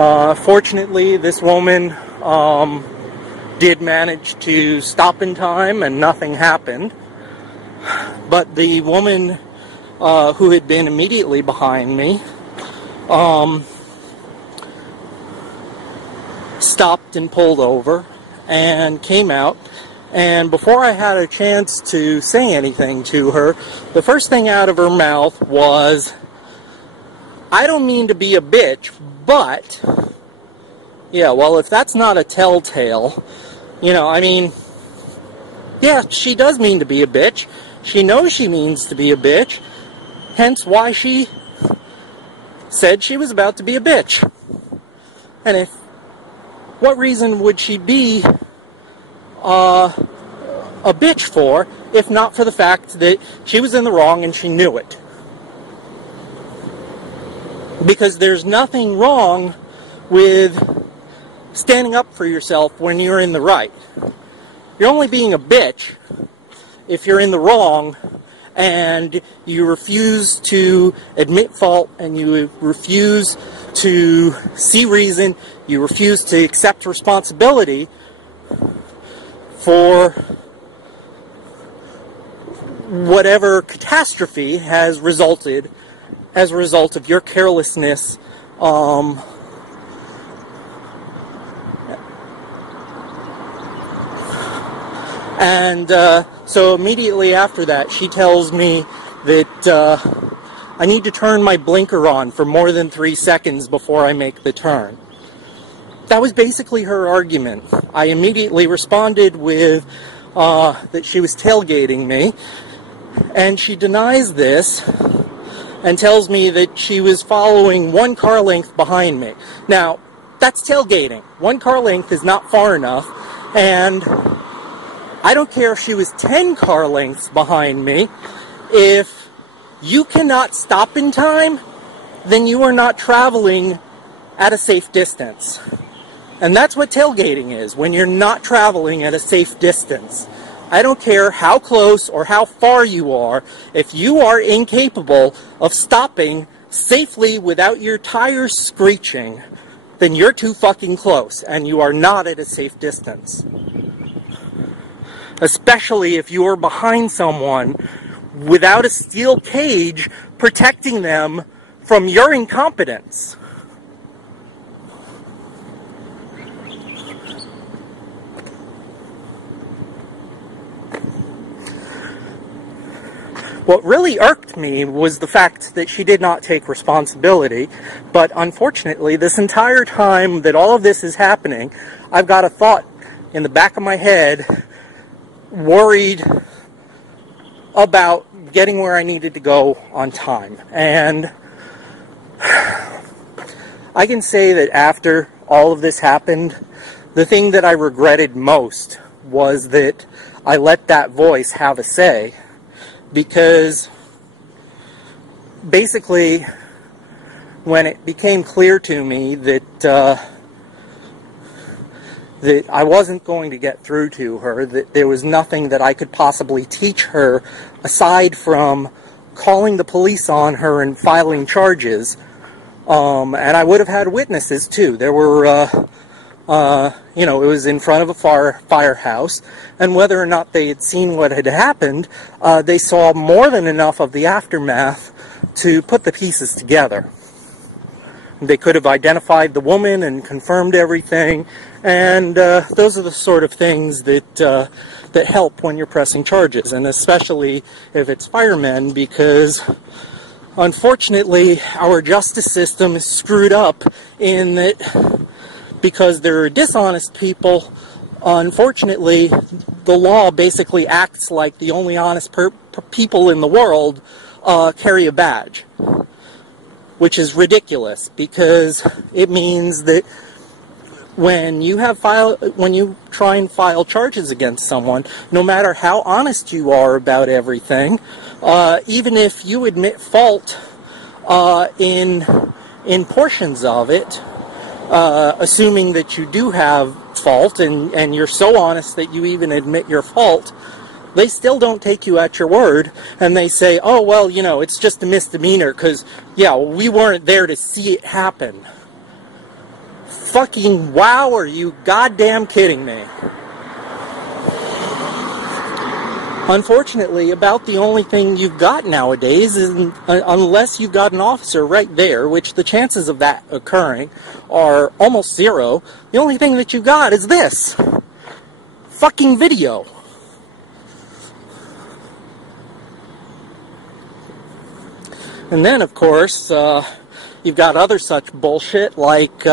Fortunately, this woman did manage to stop in time and nothing happened. But the woman who had been immediately behind me stopped and pulled over and came out. And before I had a chance to say anything to her, the first thing out of her mouth was, "I don't mean to be a bitch, but..." Yeah, well, if that's not a telltale, you know, I mean, yeah, she does mean to be a bitch. She knows she means to be a bitch, hence why she said she was about to be a bitch. And what reason would she be a bitch for, if not for the fact that she was in the wrong and she knew it? Because there's nothing wrong with standing up for yourself when you're in the right. You're only being a bitch if you're in the wrong and you refuse to admit fault and you refuse to see reason, you refuse to accept responsibility for whatever catastrophe has resulted as a result of your carelessness so immediately after that, she tells me that I need to turn my blinker on for more than 3 seconds before I make the turn. That was basically her argument. I immediately responded with that she was tailgating me, and she denies this and tells me that she was following 1 car length behind me. Now, that's tailgating. 1 car length is not far enough, and I don't care if she was 10 car lengths behind me. If you cannot stop in time, then you are not traveling at a safe distance. And that's what tailgating is, when you're not traveling at a safe distance. I don't care how close or how far you are, if you are incapable of stopping safely without your tires screeching, then you're too fucking close and you are not at a safe distance. Especially if you are behind someone without a steel cage protecting them from your incompetence. What really irked me was the fact that she did not take responsibility, but unfortunately, this entire time that all of this is happening, I've got a thought in the back of my head, worried about getting where I needed to go on time. And I can say that after all of this happened, the thing that I regretted most was that I let that voice have a say. Because basically, when it became clear to me that that I wasn't going to get through to her, that there was nothing that I could possibly teach her aside from calling the police on her and filing charges, and I would have had witnesses too. There were you know, it was in front of a firehouse, and whether or not they had seen what had happened, they saw more than enough of the aftermath to put the pieces together. They could have identified the woman and confirmed everything, and those are the sort of things that that help when you're pressing charges, and especially if it's firemen, because unfortunately our justice system is screwed up in that. Because there are dishonest people, unfortunately, the law basically acts like the only honest people in the world carry a badge. Which is ridiculous, because it means that when you try and file charges against someone, no matter how honest you are about everything, even if you admit fault in portions of it, assuming that you do have fault and you're so honest that you even admit your fault, they still don't take you at your word, and they say, oh, well, you know, it's just a misdemeanor because, yeah, we weren't there to see it happen. Fucking wow, are you goddamn kidding me? Unfortunately, about the only thing you've got nowadays is, unless you've got an officer right there, which the chances of that occurring are almost zero, the only thing that you've got is this fucking video. And then, of course, you've got other such bullshit, like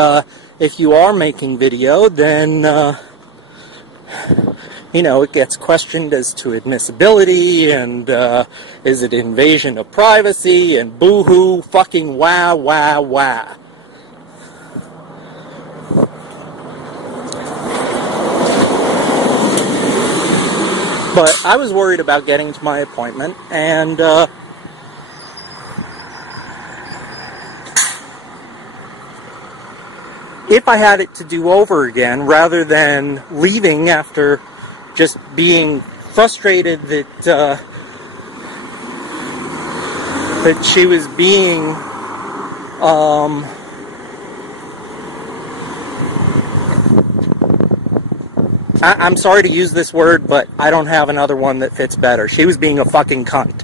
if you are making video, then you know, it gets questioned as to admissibility, and is it invasion of privacy, and boo-hoo, fucking wah, wah, wah. But I was worried about getting to my appointment, and if I had it to do over again, rather than leaving after just being frustrated that that she was being I'm sorry to use this word, but I don't have another one that fits better. She was being a fucking cunt.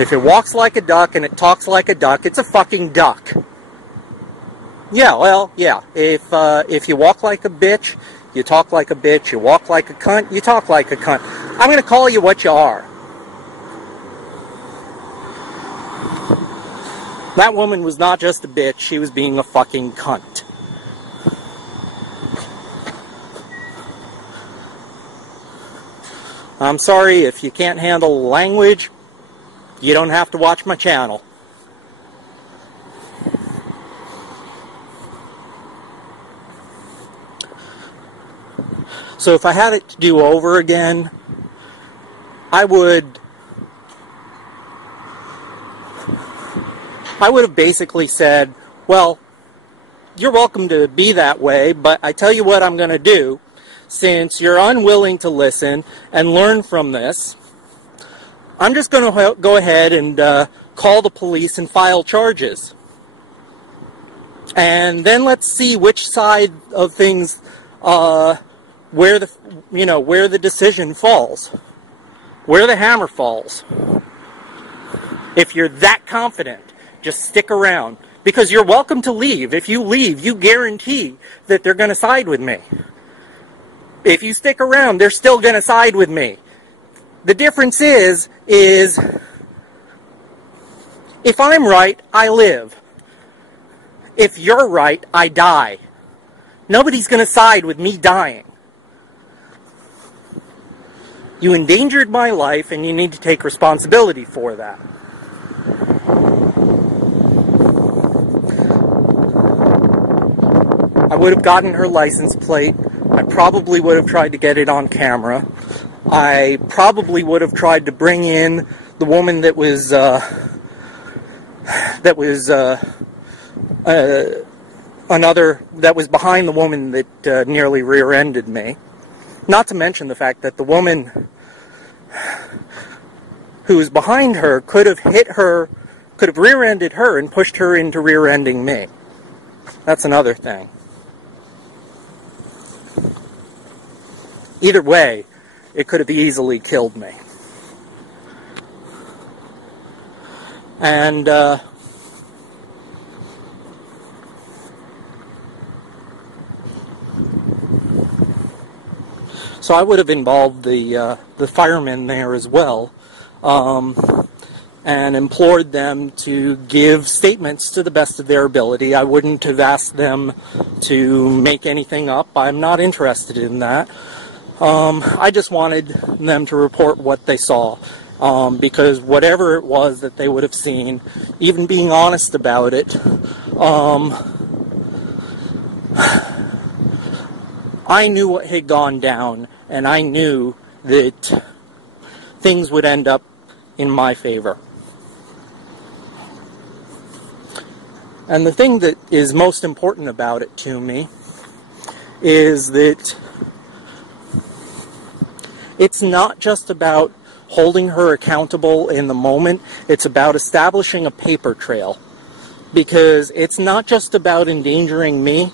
If it walks like a duck and it talks like a duck, it's a fucking duck. Yeah, well, yeah. If you walk like a bitch, you talk like a bitch. You walk like a cunt, you talk like a cunt. I'm going to call you what you are. That woman was not just a bitch, she was being a fucking cunt. I'm sorry, if you can't handle language, you don't have to watch my channel. So if I had it to do over again, I would have basically said, well, you're welcome to be that way, but I tell you what I'm going to do. Since you're unwilling to listen and learn from this, I'm just going to go ahead and call the police and file charges. And then let's see which side of things, where the decision falls, where the hammer falls. If you're that confident, just stick around, because you're welcome to leave. If you leave, you guarantee that they're going to side with me. If you stick around, they're still going to side with me. The difference is if I'm right, I live. If you're right, I die. Nobody's going to side with me dying. You endangered my life, and you need to take responsibility for that. I would have gotten her license plate. I probably would have tried to get it on camera. I probably would have tried to bring in the woman that was behind the woman that nearly rear-ended me. Not to mention the fact that the woman who was behind her could have hit her, could have rear-ended her and pushed her into rear-ending me. That's another thing. Either way, it could have easily killed me. And so I would have involved the firemen there as well, and implored them to give statements to the best of their ability. I wouldn't have asked them to make anything up. I'm not interested in that. I just wanted them to report what they saw, because whatever it was that they would have seen, even being honest about it, I knew what had gone down, and I knew that things would end up in my favor. And the thing that is most important about it to me is that it's not just about holding her accountable in the moment. It's about establishing a paper trail. Because it's not just about endangering me.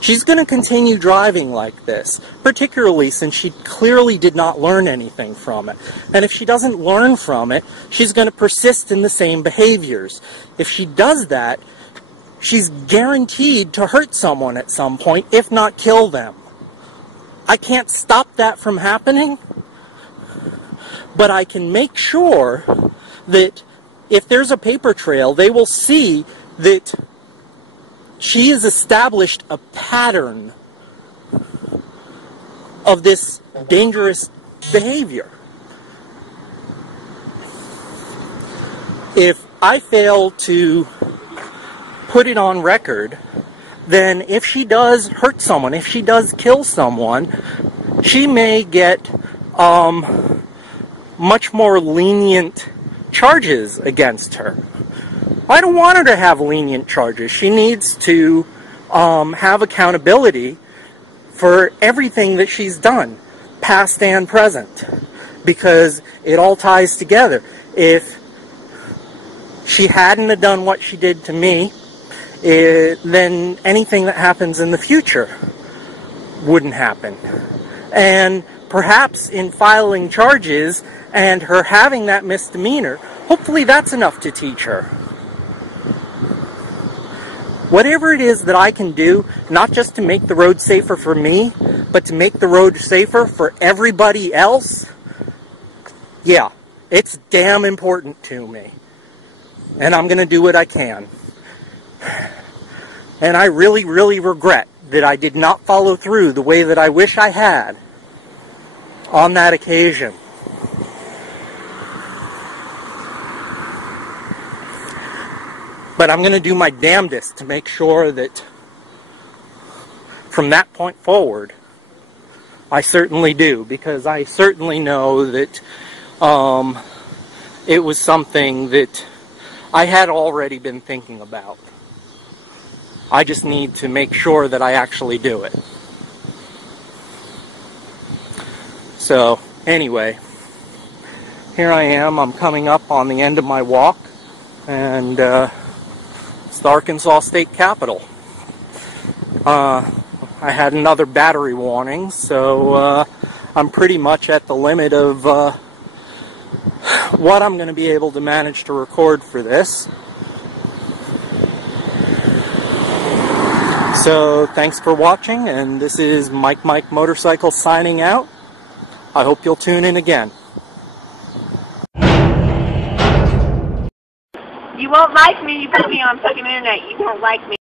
She's going to continue driving like this, particularly since she clearly did not learn anything from it. And if she doesn't learn from it, she's going to persist in the same behaviors. If she does that, she's guaranteed to hurt someone at some point, if not kill them. I can't stop that from happening, but I can make sure that if there's a paper trail, they will see that she has established a pattern of this dangerous behavior. If I fail to put it on record, then if she does hurt someone, if she does kill someone, she may get much more lenient charges against her. I don't want her to have lenient charges. She needs to have accountability for everything that she's done, past and present, because it all ties together. If she hadn't have done what she did to me, then anything that happens in the future wouldn't happen. And perhaps in filing charges and her having that misdemeanor, hopefully that's enough to teach her. Whatever it is that I can do, not just to make the road safer for me, but to make the road safer for everybody else, yeah, it's damn important to me. And I'm going to do what I can. And I really, really regret that I did not follow through the way that I wish I had on that occasion. But I'm going to do my damnedest to make sure that from that point forward, I certainly do. Because I certainly know that it was something that I had already been thinking about. I just need to make sure that I actually do it. So, anyway, here I am. I'm coming up on the end of my walk. And it's the Arkansas State Capitol. I had another battery warning, so I'm pretty much at the limit of what I'm going to be able to manage to record for this. So thanks for watching, and this is Mike Motorcycle signing out. I hope you'll tune in again. You won't like me, you put me on fucking internet, you won't like me.